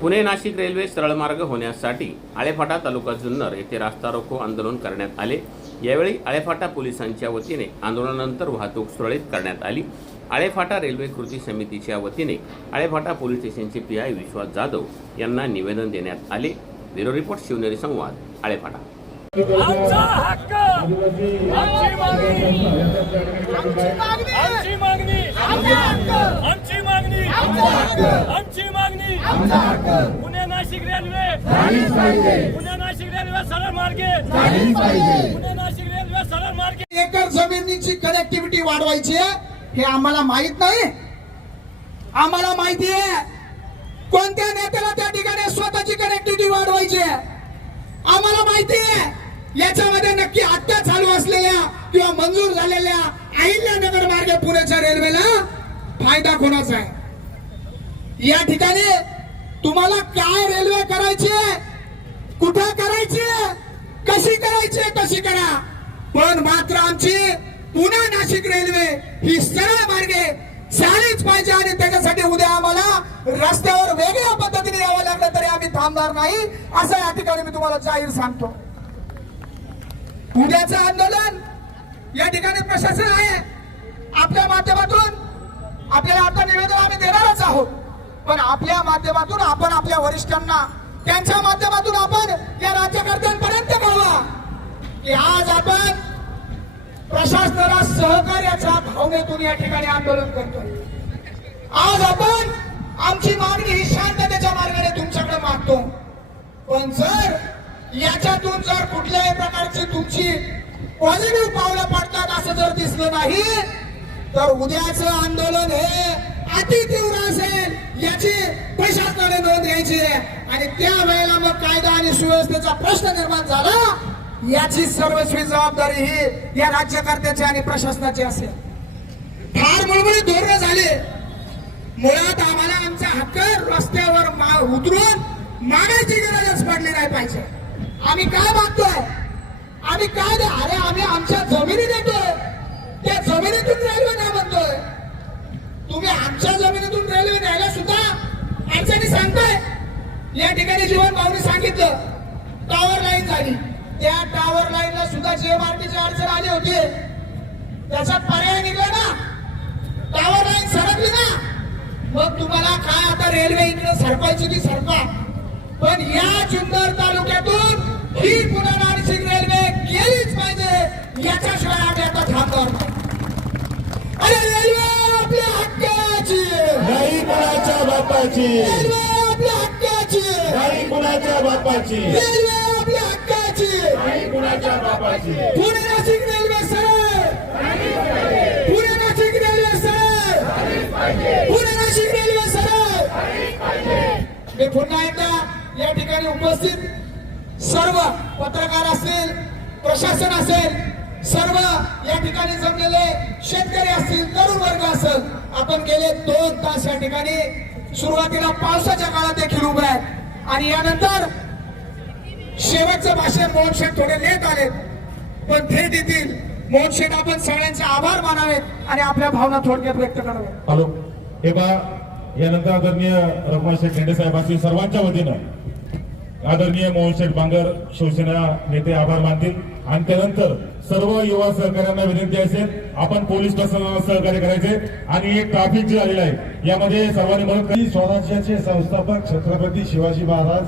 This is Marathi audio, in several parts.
पुणे नाशिक रेल्वे सरळ मार्ग होण्यासाठी आळेफाटा तालुका जुन्नर येथे रास्ता रोको आंदोलन करण्यात आले। यावेळी आळेफाटा पोलिसांच्या वतीने आंदोलनानंतर वाहतूक सुरळीत करण्यात आली। आळेफाटा रेल्वे कृती समितीच्या वतीने आळेफाटा पोलीस स्टेशनचे पीआय विश्वास जाधव यांना निवेदन देण्यात आले। ब्युरो रिपोर्ट शिवनेरी संवाद आळेफाटा। आमचा हक्क आमची मागणी पुणे नाशिक रेल्वे सरळ मार्गे पुणे नाशिक रेल्वे सरळ मार्गे एकर जमिनीची कनेक्टिव्हिटी वाढवायची हे आम्हाला माहित नाही। आम्हाला माहिती आहे कोणत्या नेत्याला त्या ठिकाणी स्वतःची कनेक्टिव्हिटी वाढवायची आहे। आम्हाला माहिती आहे याच्यामध्ये नक्की आत्ता चालू असलेल्या किंवा मंजूर झालेल्या अहिल्यानगर मार्गे पुण्याच्या रेल्वेला फायदा कोणाचा आहे। या ठिकाणी तुम्हाला काय रेल्वे करायची आहे, कुठे करायची आहे, कशी करायची आहे तशी करा, पण मात्र आमची पुणे नाशिक रेल्वे ही सरळ मार्गे झालीच पाहिजे। आणि त्याच्यासाठी उद्या आम्हाला रस्त्यावर वेगळ्या पद्धतीने यावं लागलं तरी आम्ही थांबणार नाही असं या ठिकाणी मी तुम्हाला जाहीर सांगतो। उद्याचं आंदोलन या ठिकाणी प्रशासन आहे आपल्या माध्यमातून आपल्याला आता निवेदन आम्ही देणारच आहोत, पण आपल्या माध्यमातून आपण आपल्या वरिष्ठांना त्यांच्या माध्यमातून आपण या राज्यकर्त्यांपर्यंत कळवा की आज आपण प्रशासनाला सहकार्याच्या भावनेतून या ठिकाणी आंदोलन करतोय। आज आपण आमची मागणी ही शांततेच्या मार्गाने तुमच्याकडे मागतो, पण जर याच्यातून जर कुठल्याही प्रकारची तुमची पॉझिटिव्ह पावलं पडतात असं जर दिसलं नाही तर उद्याचं आंदोलन हे अति तीव्र असेल याची प्रशासनाने नोंद घ्यायची आहे। आणि त्यावेळेला मग कायदा आणि सुव्यवस्थेचा प्रश्न निर्माण झाला याची सर्वस्वी जबाबदारी ही या राज्यकर्त्याची आणि प्रशासनाची असेल। फार मुळमुळी धोरणं झाले, मुळात आम्हाला आमचा हक्क रस्त्यावर उतरून मागायची गरजच पडली नाही पाहिजे। आम्ही काय मागतोय, आम्ही काय अरे आम्ही आमच्या जमिनी देतोय, त्या जमिनीतून रेल्वे नाही म्हणतोय। तुम्ही आमच्या जमिनीतून रेल्वे न्यायला सुद्धा अडचणी सांगताय। या ठिकाणी जीवन भाऊनी सांगितलं टॉवर लाईन झाली, त्या टॉवर लाईनला सुद्धा जीएमआरटीची अडचण आली होती, त्याच्यात पर्याय निघला ना, टॉवर लाईन सरकली ना, मग तुम्हाला काय आता रेल्वे इकडे सरकायची ती सरका, पण या जुन्नर तालुक्यातून ही पुणे नाशिक रेल्वे गेलीच पाहिजे, याच्याशिवाय आम्ही आता थांबणार नाही। अरे रेल्वे आपल्या हक्काची नाही, कुणाच्या बापाची रेल्वे आपल्या हक्काची नाही, कुणाच्या बापाची रेल्वे आपल्या हक्काची नाही, कुणाच्या बापाची पुणे नाशिक रेल्वे सरळ, पुणे नाशिक रेल्वे सरळ, पुणे नाशिक रेल्वे सरळ। मी पुन्हा एकदा या ठिकाणी उपस्थित सर्व पत्रकार असतील, प्रशासन असेल, सर्व या ठिकाणी जमलेले शेतकरी असतील, तरुण वर्ग असेल, आपण गेले 2 तास या ठिकाणी सुरुवातीला पावसाच्या काळात देखील उभे आहेत आणि यानंतर शेवटचं भाषण मोहन शेठ थोडे लेट आले, पण थेट येतील। मोहन शेठ आपण सगळ्यांचे आभार मानावेत आणि आपल्या भावना थोडक्यात व्यक्त कराव्यात। हॅलो, हे बा यानंतर आदरणीय रघुनाथ शेठ शेंडे साहेब असतील सर्वांच्या वतीनं आदरणीय मोहन शेठ बांगर शिवसेना नेते आभार मानतील आणि त्यानंतर सर्व युवा सहकार्यांना विनंती असेल आपण पोलीस प्रशासनाला सहकार्य करायचे आणि एक ट्रॅफिक जे आलेलं आहे यामध्ये सर्वांनी मदत करी। स्वराज्याचे संस्थापक छत्रपती शिवाजी महाराज,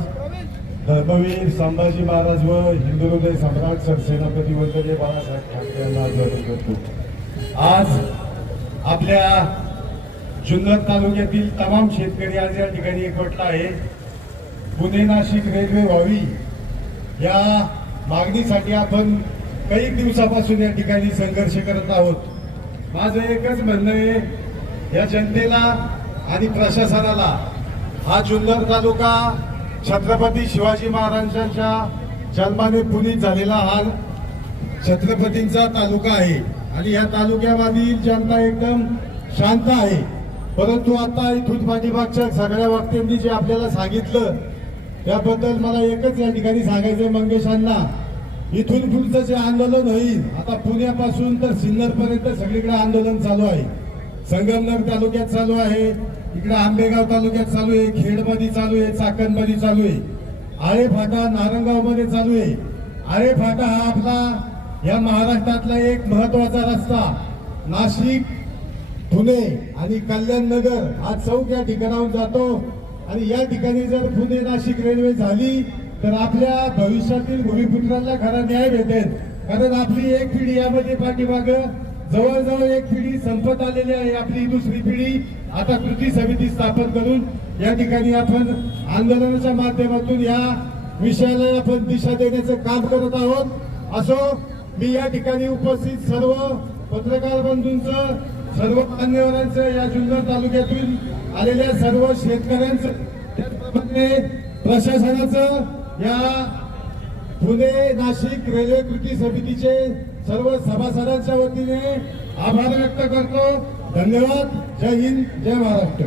धर्मवीर संभाजी महाराज व हिंदू हृदय सम्राट सरसेनापती वंदनीय बाळासाहेब ठाकरे यांना अभिवादन करतो। आज आपल्या जुन्नर तालुक्यातील तमाम शेतकरी आज या ठिकाणी एकवटला आहे। पुणे नाशिक रेल्वे व्हावी या मागणीसाठी आपण काही दिवसापासून या ठिकाणी संघर्ष करत आहोत। माझं एकच म्हणणं आहे या जनतेला आणि प्रशासनाला, हा जुन्नर तालुका छत्रपती शिवाजी महाराजांच्या जन्माने पुनीत झालेला हा छत्रपतींचा तालुका आहे आणि या तालुक्यामधील जनता एकदम शांत आहे। परंतु आता इथून पाठीमागच्या सगळ्या वक्त्यांनी जे आपल्याला सांगितलं त्याबद्दल मला एकच या ठिकाणी सांगायचंय मंगेशांना, इथून पुढचं जे आंदोलन होईल आता पुण्यापासून तर सिन्नर पर्यंत सगळीकडे आंदोलन चालू आहे। संगमनेर तालुक्यात चालू आहे, इकडे आंबेगाव तालुक्यात चालू आहे, खेडमध्ये चालू आहे, चाकणमध्ये चालू आहे, आळेफाटा नारंगाव मध्ये चालू आहे. आळेफाटा हा आपला या महाराष्ट्रातला एक महत्वाचा रस्ता नाशिक, पुणे आणि कल्याण नगर हा चौक या ठिकाणाहून जातो. आणि या ठिकाणी जर पुणे नाशिक रेल्वे झाली तर आपल्या भविष्यातील भूमिपुत्रांना खरा न्याय भेटेल. कारण आपली एक पिढी यामध्ये पाठीमागं जवळजवळ एक पिढी संपत आलेली आहे. आपली दुसरी पिढी आता कृती समिती स्थापन करून या ठिकाणी आपण आंदोलनाच्या माध्यमातून या विषयाला आपण दिशा देण्याचं काम करत आहोत. असो, मी या ठिकाणी उपस्थित सर्व पत्रकार बंधूंचं, सर्व मान्यवरांचं, या जुन्नर तालुक्यातून आलेल्या सर्व शेतकऱ्यांचं, त्याचप्रमाणे प्रशासनाचं, या पुणे नाशिक रेल्वे कृती समितीचे सर्व सभासदांच्या वतीने आभार व्यक्त करतो. धन्यवाद. जय हिंद, जय महाराष्ट्र.